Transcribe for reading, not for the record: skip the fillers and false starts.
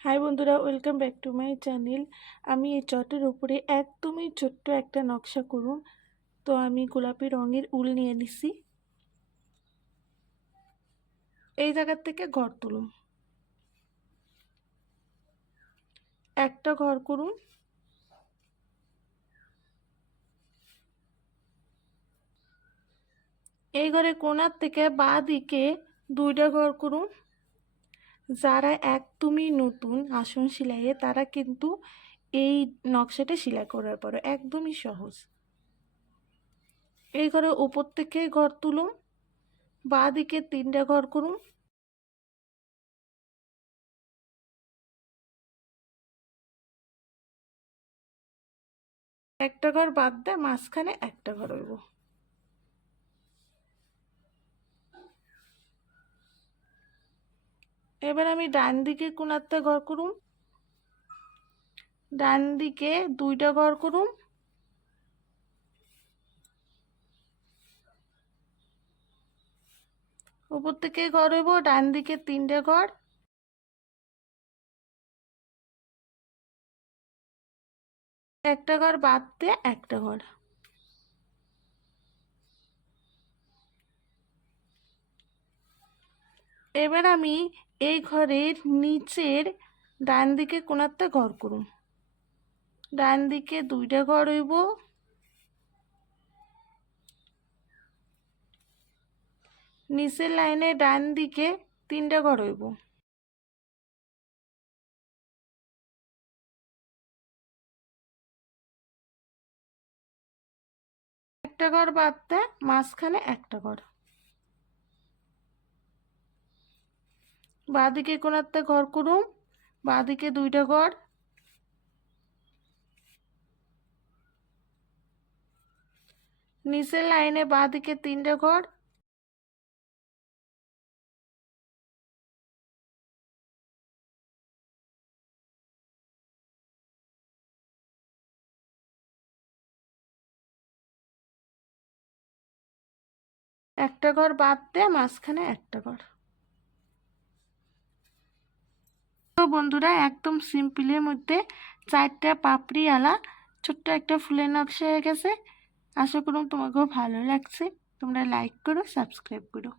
High বন্ধুরা, welcome back to my channel. আমি এই চটের উপরে একদমই ছোট্ট একটা নকশা করুন। তো আমি গোলাপি রঙের উল নিয়ে নিছি। এই জায়গার থেকে ঘর তুলুন, একটা ঘর করুন। এই ঘরে কোণার থেকে বাঁ দিকে দুইটা ঘর করুন। যারা একদমই নতুন আসন সেলাইয়ে তারা কিন্তু এই নকশাটা সেলাই করার পরে একদমই সহজ। এই ঘরে উপর থেকে ঘর তুলুন, বাঁ দিকে তিনটা ঘর করুন। একটা ঘর বাদ দেয়, মাঝখানে একটা ঘর হইব। এবার আমি ডান দিকে কোণাতে ঘর করুন, ডান দিকে দুইটা ঘর করুন। উপর থেকে ঘর হইব, ডান দিকে তিনটে ঘর। একটা ঘর বাদ দিয়ে একটা ঘর। এবার আমি এই ঘরের নিচের ডান দিকে কোণাতে ঘর করুন, ডান দিকে দুইটা ঘর হইব। নিচের লাইনে ডান দিকে তিনটা ঘর হইব। একটা ঘর বাদ দেয়, মাঝখানে একটা ঘর। বাঁদিকে কোণাতে ঘর করুন, বাঁদিকে দুইটা ঘর। নিচের লাইনে বাঁদিকে তিনটা ঘর। একটা ঘর বাদ দিয়ে মাঝখানে একটা ঘর। তো বন্ধুরা, একদম সিম্পলের মধ্যে চারটা পাপড়িওয়ালা ছোট্ট একটা ফুলের নকশা হয়ে গেছে। আশা করুন তোমাকেও ভালো লাগছে। তোমরা লাইক করো, সাবস্ক্রাইব করো।